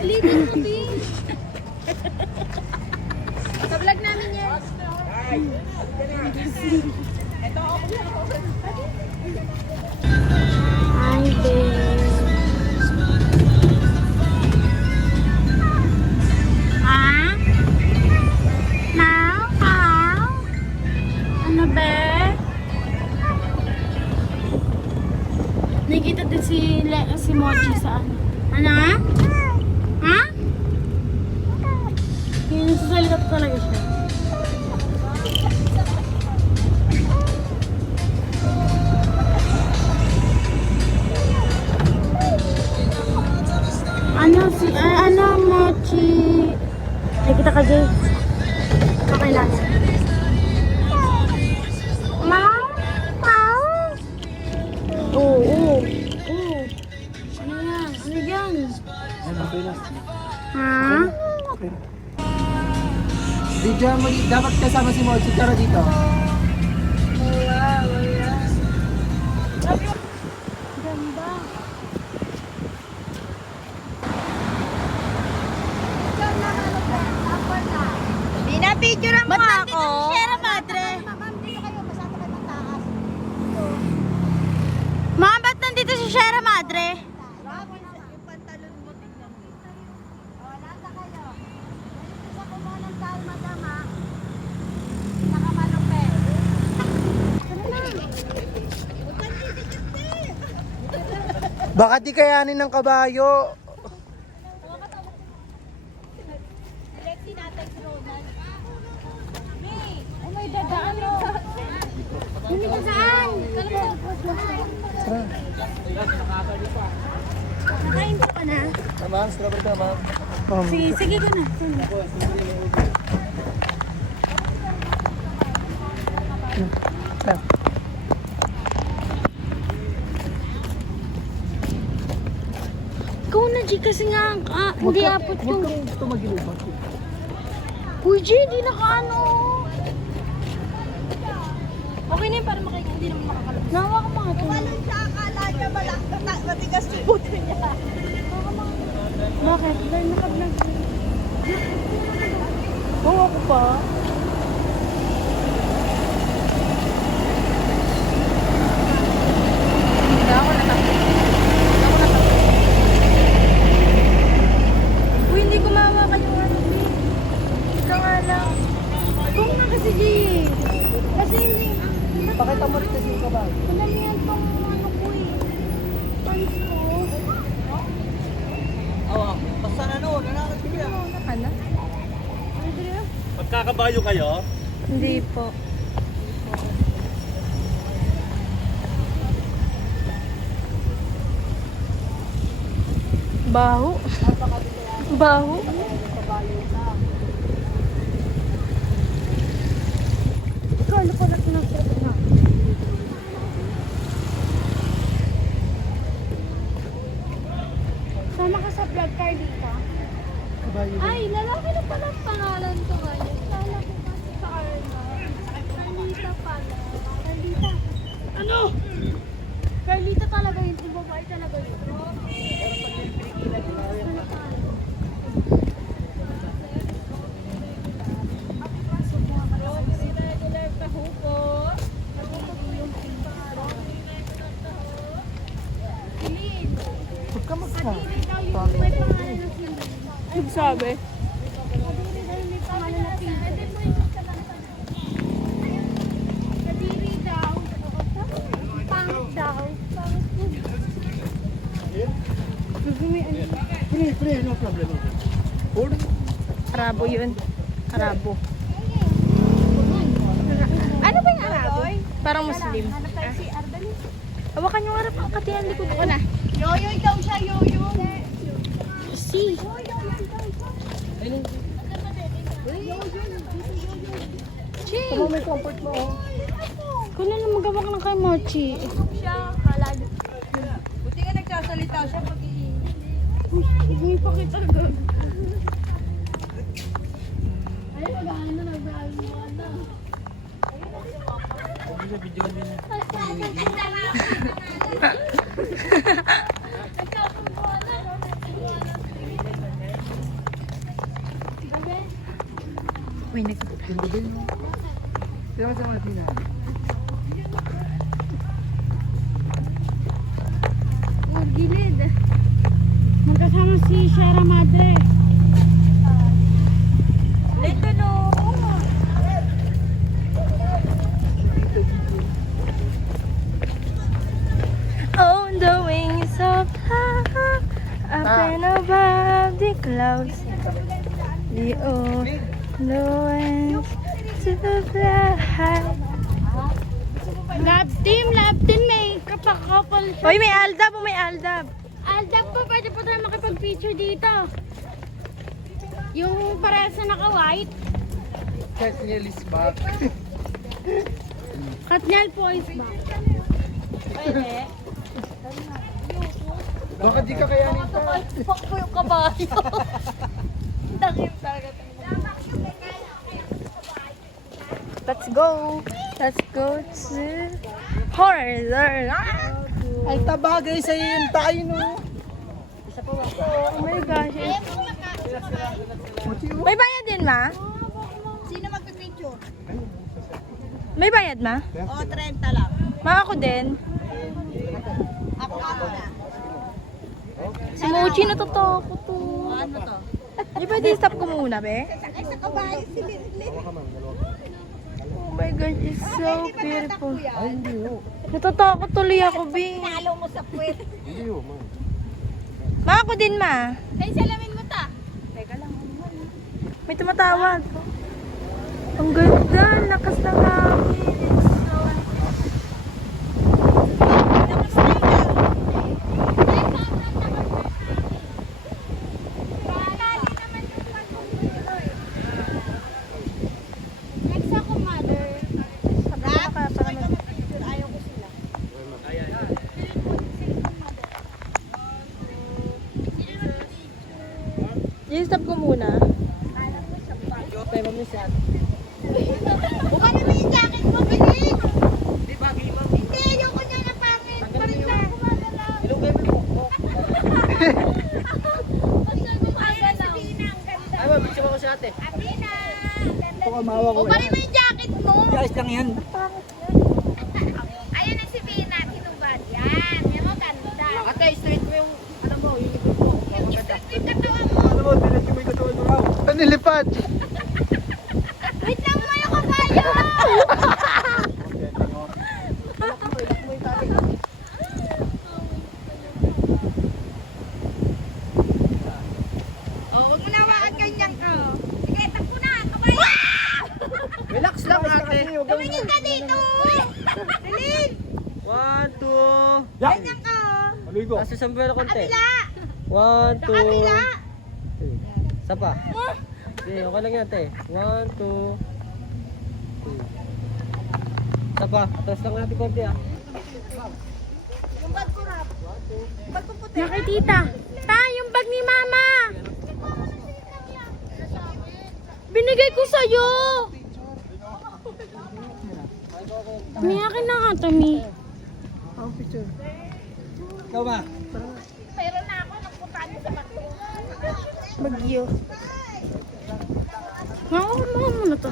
Litin mo, Bin. Sa vlog namin yan. Ay, Ben. Ha? Now? How? Ano, be? Nakikita din si Mochi sa ano. Ano? Ha? Yung sasalita talaga siya. Ano Mochi? Nakikita ka, Jay. Okay lang. Mau? Mau? Oo. Ano yan? Ano yan? Ha? Video mo, dapat kasama si Mochi. Tara dito. Ganda. Binapicturean mo ako. Sierra Madre. Ma'am, dito kayo. Masama kayo ng taas. Ma'am, ba't nandito si Sierra Madre? Yung pantalon mo, tingnan mo. O, nasa kayo. Dito sa kumuha ng tao, madama. Nakamalupit. Baka di kayanin ng kabayo. Lexi natin si Ronan. May! Oh, may dadaan mo. Hindi ka saan? Nakain ko pa na. Ma'am, strawberry ka, ma'am. Sige ka na. Ikaw na, G, kasi nga, hindi apot yung... Gusto mag-ilubak. Uy, G, di nakaano. Okay na yun, para hindi naman makakalap. Nawa ka mga ito. Walong siya akala niya matigas yung buto niya. Bakit? Dahil naka-vlog. Oo, ako pa. Uy, hindi kumawa ka yung ano, G. Ika nga lang. Kung na kasi, G. Kasi hindi. Pakita mo rin kasi yung kabayo. Madamihan tong ano ko eh. Pants ko. Oo, basta ano, nakakasibya. Ano? Magkakabayo kayo? Hindi po. Baho. Baho. Kala ko na pinagsabi na. Sama ka sa vlog, Carlita. Kabayo. Ay, lalaki na pala ang pangalan ko ngayon. Kala ko kasi sa Carla. Carlita pala. Carlita. Ano? Carlita talaga yun. Yung babae talaga yun. Huwag ka magka. May pangalan ng film. Ano sabi? May pangalan ng film. Kadiri daw. Pangit daw. Free, no problem. Hold. Arabo yun. Arabo. Ano ba yung Arabo? Parang Muslim. Hawakan yung harap ang katihan likod ko na. Yoyoy daw siya, yoyoy. Si. Chill. Ano may comfort mo? Kung na magawa ka ng kay Mochi. Siya, kalado. Buti nga nagsasalita siya pag Hindi pa kita gag. Ay, mag-ano na nag-ano na. Video mo yun. Ganda din mo. Sino sa Martina? Oh, gilid. Magkasama si Sierra Madre. Lito no. On the wings of love, up and above the clouds, the old winds to fly. Love team, may kapakapal siya. Hoy, may aldab, may aldab. Aldab po, pwede po tayo makipag-picture dito. Yung parehas na naka-white. Katniel is back. Katniel po is back. Pwede. Baka di ka kayanin pa. Fuck po yung kabayo. Takip talaga. Let's go. Let's go to horror. Ay, tabagay sa'yo yun tayo, no? Oh my gosh. May bayad din, ma? Sino magpipicture? May bayad, ma? O, 30 lang. Ma, ako din. Ako na. Si Mochi natatakot to. Ano to? Di ba stop ko muna, be? Ay, sa kabayo si Lilin. Oh my gosh, it's so beautiful. Ay, hindi ho. Natatakot tuloy ako, be. Nalo mo sa puwet. Hindi ho, man. Ma, ako din, ma. Ay, salamin mo ta. May tumatawag. Ang ganda, lakas ng hangin. Next ako, mother. Ayaw ko sila. I-stop ko muna. Buka naman yung jacket mo, bilis! Hindi, ayoko niya na pangit. Balik lang, kumagala. Ayun, si Bina, ang ganda. Ay, mabitsyo ako si ate. Bina! Ito kamawa ko. Buka naman yung jacket mo. Guys lang yan. Ayun na si Bina, tinubad. Yan, yan mo, ganda. Ate, straight mo yung, ano mo, yung likod mo. Straight mo yung katawan mo. Ano mo, dinet ko may katawan mo raw. Ano nilipad? Wait lang mo yung kabayo! Oh, wag mo na hawakan ganyan ka. Sige, takbo na, kabayo! Relax lang ate. Tumingin ka dito! Dalin! 1, 2. Ganyan ka. Aligo. Nasa sambuelo konti. Kabila! 1, 2. Kabila! Isa pa. Okay, okay lang yan, te. 1, 2. Isa pa. Tapos lang natin konti, ah. Yung bag ko rap. Bag ko puti. Nakitita. Ta, yung bag ni mama. Binigay ko sa'yo. May akin na nga, Tommy. Ang picture. Ikaw ba? Meron na ako, nagpuntaan sa bag ko. Bagyo. Ako muna to.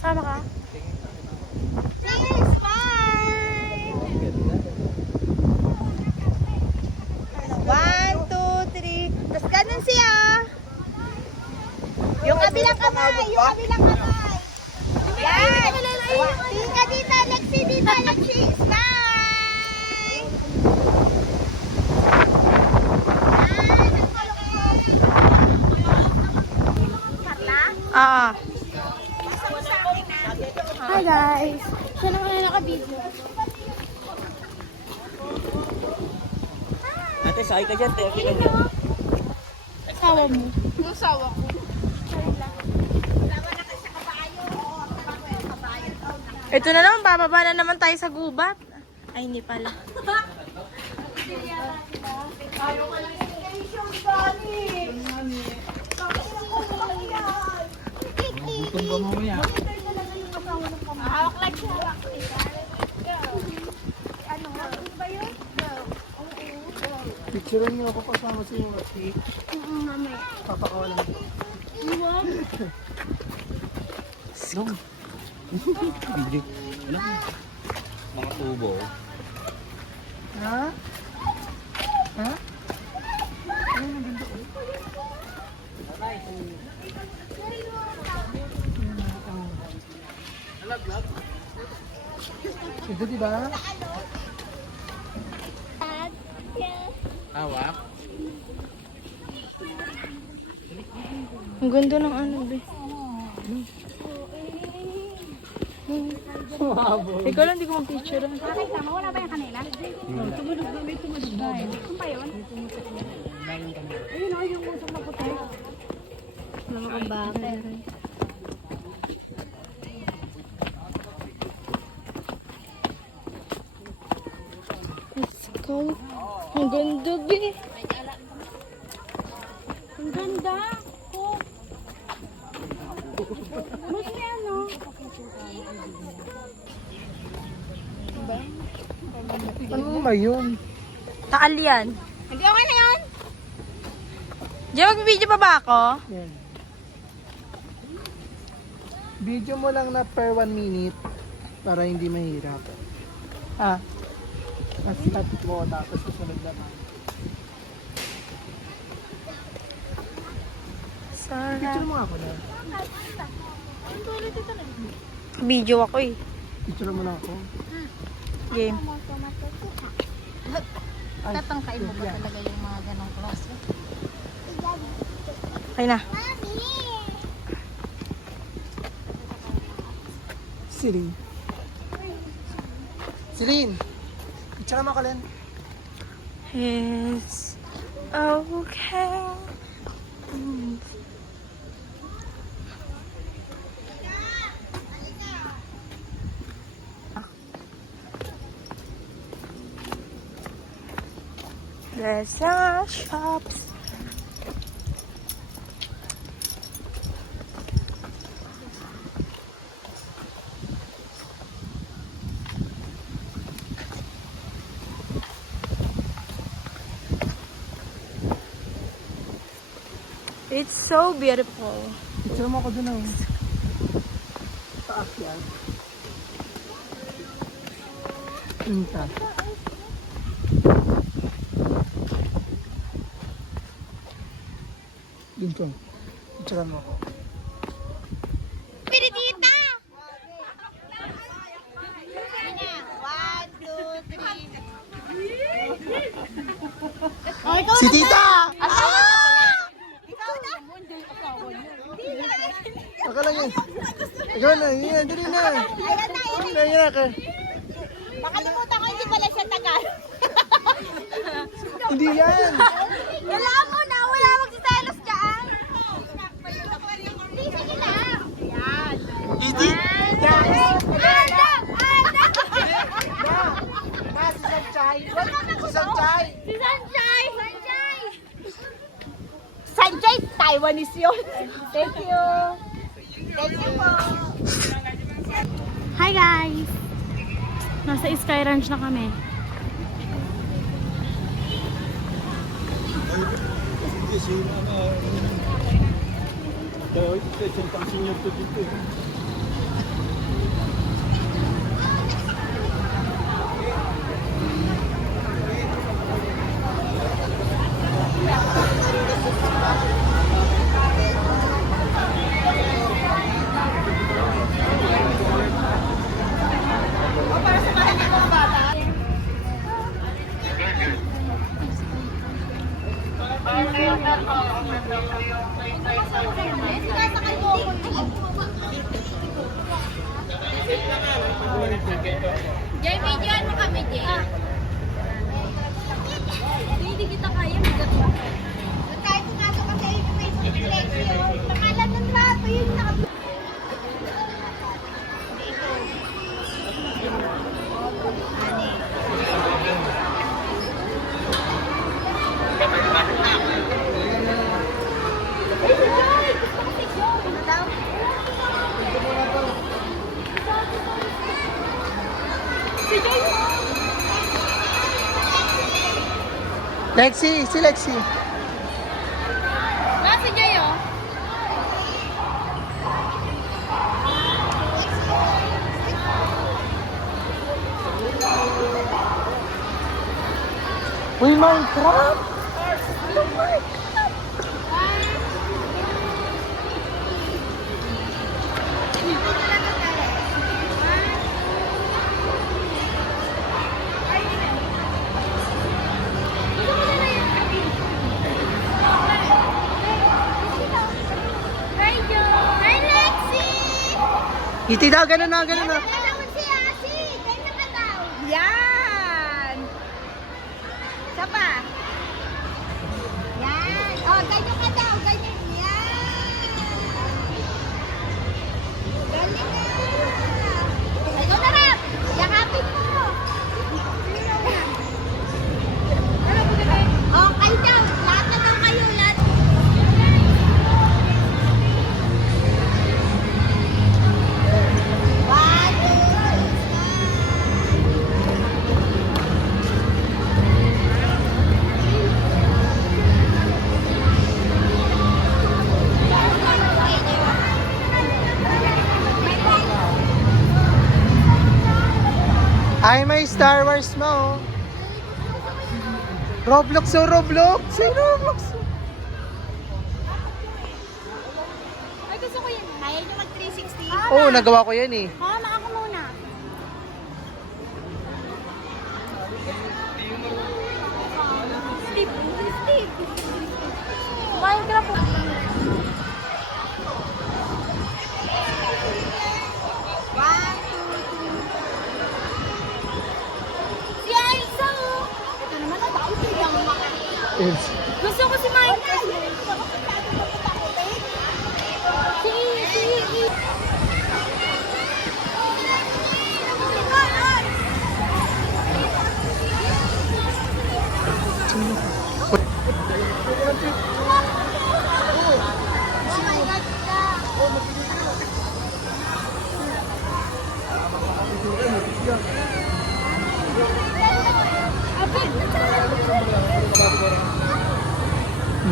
Sama ka? Please, bye! 1, 2, 3. Tapos ganun siya. Yung kabilang kamay. Yung kabilang kamay. Yan. Tingin ka dito, Lexi. Dito, Lexi. Smile. Ah. Hi guys. Siya na kaya naka-video. Ate, sakay ka dyan, te. Okay ka dyan. Asawa mo. Yung sawa ko. Ito na naman, bababa na naman tayo sa gubat. Ay, hindi pala. Gutom ba mamaya? Hawak lang siya. Picture Picturean niyo ako kasama si Mochi. Mamaya. Papakawalan ko. Iwan. Long. Hindi. Ano? Mga tubo. Ha? Ha? Ito diba? Hawak. Ang ganda ng ano, be. Ikaw lang, di ko mag-picture. Nakita mo, wala ba yung kanila? Tumunog ba? May tumunog ba? Kung pa yun? Ayun o, yung usok na puti. Mga kabate. Let's go. Ang ganda, be. Ang ganda. Oh. Mas may ano? Ano ba yun? Taal yan. Hindi okay na yun? Diyan, mag-video pa ba ako? Yan. Video mo lang na per 1 minute para hindi mahirap. Ah. Tapos stop mo, tapos susunod naman. Picture Sarap. mo nga ako na. Video ako eh. Picture mo na ako. Game. Ay, Tatangkain mo ba talaga yung mga ganong klase? Okay na. Celine. Celine! Picture mo ako, Len. It's okay. There's a shops. It's so beautiful. Picture mo ako dun ang taas yan. Pinta. Dito. Picture mo ako. Piritita! 1, 2, 3. Si Tita! Ikaw na? Ako lang yun. Ikaw na. Yan, dali na. Ayan na, Yan na, yan na. nakalimutan ko hindi pala siya tagal. Hindi yan. Wala mo na, wala magsiselos dyan. Hindi, sige lang. Ayan. Hindi. Adam! Si Sanchay. Si Sanchay. Si Sanjay! Sanjay! Sanjay, Taiwanese yun. Thank you. Thank you po. Hi guys! Nasa Sky Ranch na kami. Jay, videoan mo kami, Jay. Hindi kita kaya, magat siya. Tayo pumasok ka sa Facebook collection. Pangalan ng rato, yun na. Lexi, si Lexi. Nasa Jay, oh. Uy, Minecraft! Hi, Lexi! Iti daw, ganun na, ganun na. Ganun si Asi. Ganyan ka daw. Yan! Isa pa. Yan. Oh, ganyan ka daw. Ganyan. Yan. Galing na. Ikaw na rin. Yakapin mo. Oh, kayo daw. Lahat na daw kayo. Lahat. One, two, Ay, may Star Wars mo. Roblox, oh, Roblox. Say Roblox. Ay, gusto ko yun. Kaya niyo mag 360? Oo, nagawa ko yan eh. Mama, ako muna. Steve. Minecraft. One, two, three. Si Elsa, oh. Ito naman, ang dami bigyan mo Yes. Gusto ko si Minecraft. Si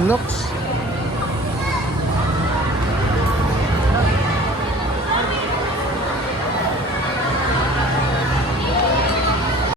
Looks.